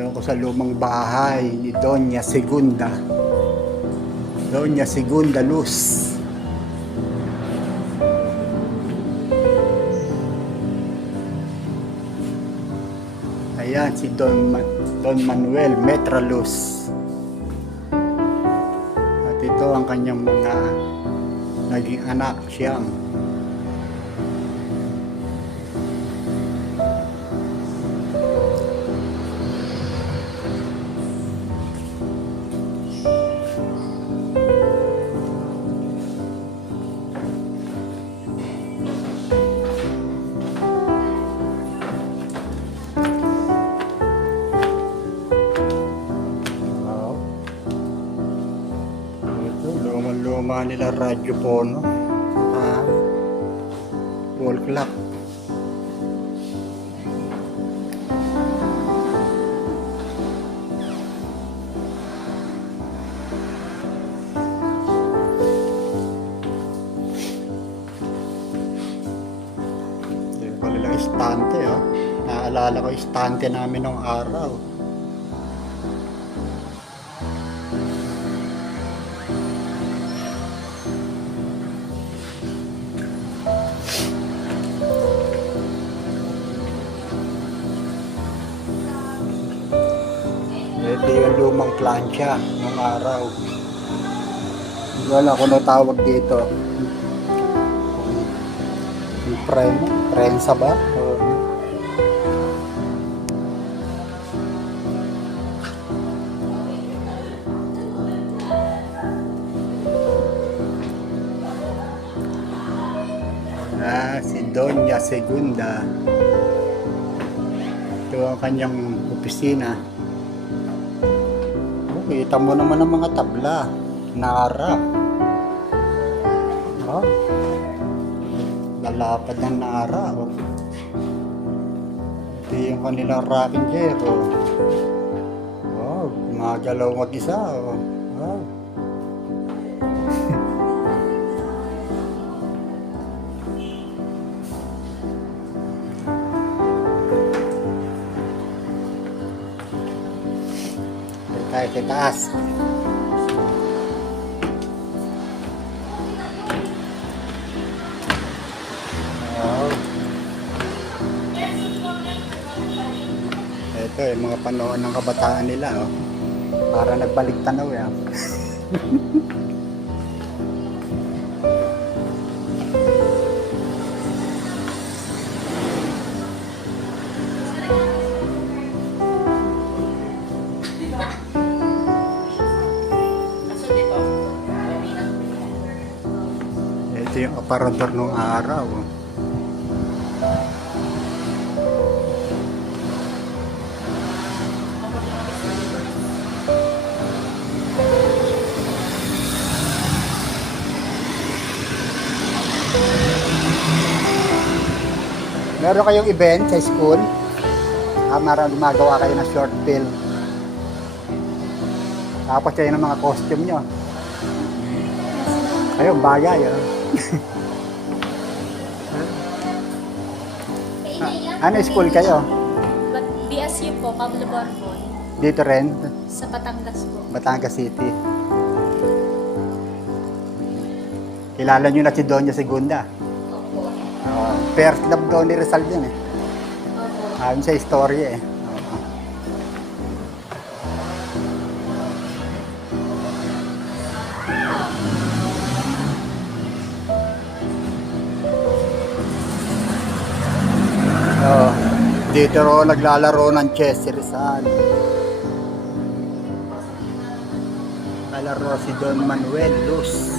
Doon ko sa lumang bahay ni Doña Segunda. Doña Segunda Luz. Ayan si Don Manuel Metraluz. At ito ang kanyang mga naging anak, siyam. Luma nila radyo pono, wall clock. Yung kanilang istante, oh. Naalala ko istante namin nung araw. Ito yung lumang plancha ng araw. Hindi ko alam kung ano tawag dito. Yung prensa ba? Si Doña Segunda. Ito ang kanyang opisina. Kita mo naman ang mga tabla. Nara. Oh. Lalapad ng Nara. Oh. Ito yung kanilang rocking chair. Oh. Oh, gumagalaw mag-isa. Oh. Oh. Tayo sa taas. Ito yung mga panahon ng kabataan nila, oh. Para nagbalik tanaw yan. Ito yung aparador ng araw. Meron kayong event sa school? Marang gumagawa kayo ng short film. Tapos kayo ng mga costume nyo. Kayo, bagay, oh. Ano school kayo? BSU po, Pablo Borbon. Dito rin? Sa Batangas po. Batangas City. Kilala nyo na si Doña Segunda? Opo. First love daw ni Rizal yan eh. Opo. Ayon sa istorya eh. Dito ro naglalaro ng chess si Rizal. Naglalaro si Don Manuel Luz.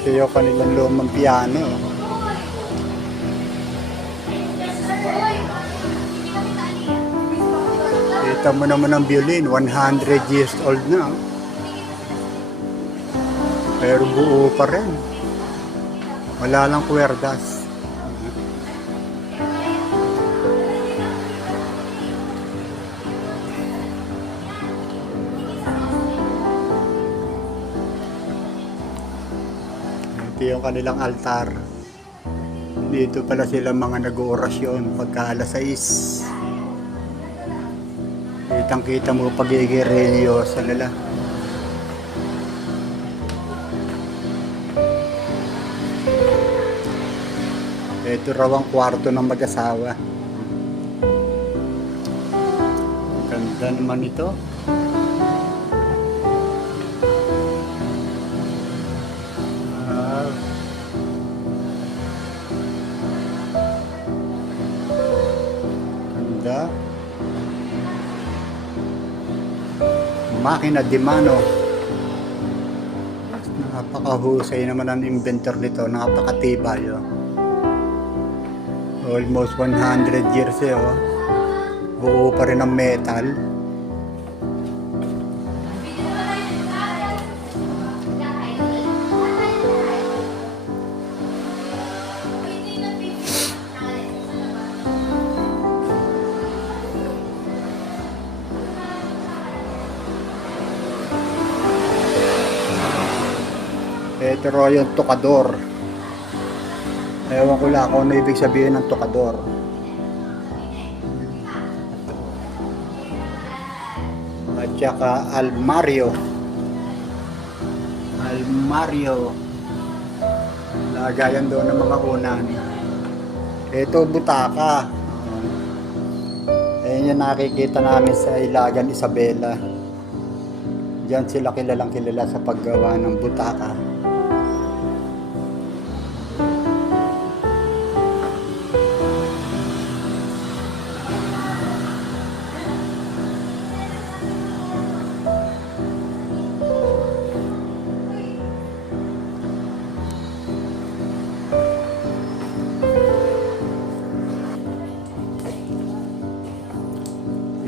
Ito yung kanilang lumang piano. Kita mo naman ang violin, 100 years old na. Pero buo pa rin. Wala lang kwerdas. Ito yung kanilang altar. Dito pala sila mga nag-oorasyon pagka alas 6. Kitang-kita mo pagiging religyoso nila. Ito raw ang kwarto ng mag-asawa. Ang ganda naman ito. Wow. Ganda. Makina di mano. Napakahusay naman ang inventor nito. Napakatibay. Oh. Almost 100 years eh. Oh. Buo pa rin ang metal. Ito raw yung tukador. Ewan ko lang kung ano ibig sabihin ng tukador. At saka almario. Almario. Lagayan doon ng mga unan. Ito butaka. Ayan yung nakikita namin sa Ilagan Isabela. Diyan sila kilalang kilala sa paggawa ng butaka.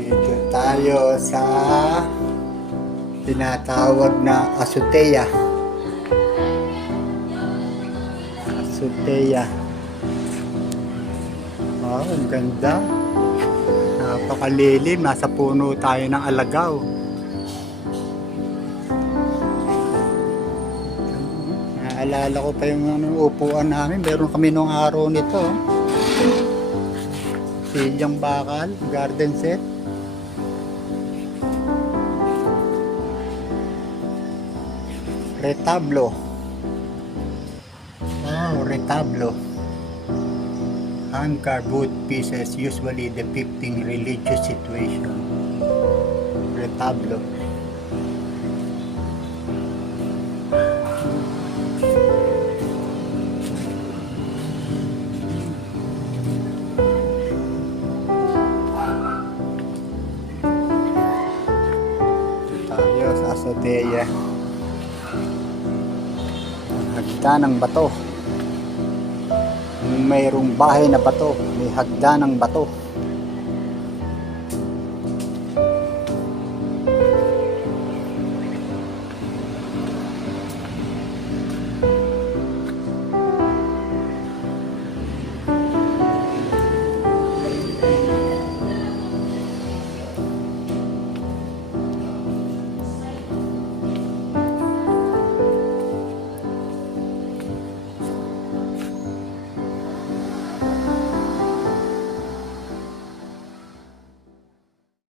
Dito tayo sa tinatawag na azotea. Azotea. Oh, ang ganda. Napakalilim. Nasa puno tayo ng alagaw. Naalala ko pa yung upuan namin. Meron kami nung araw nito. Silyang bakal, garden set. Retablo. Oh, retablo. Hand-carved wood pieces usually depicting religious situation. Retablo. Tayo sa azotea. Hagda ng bato. Mayroong bahay na bato, may hagda ng bato.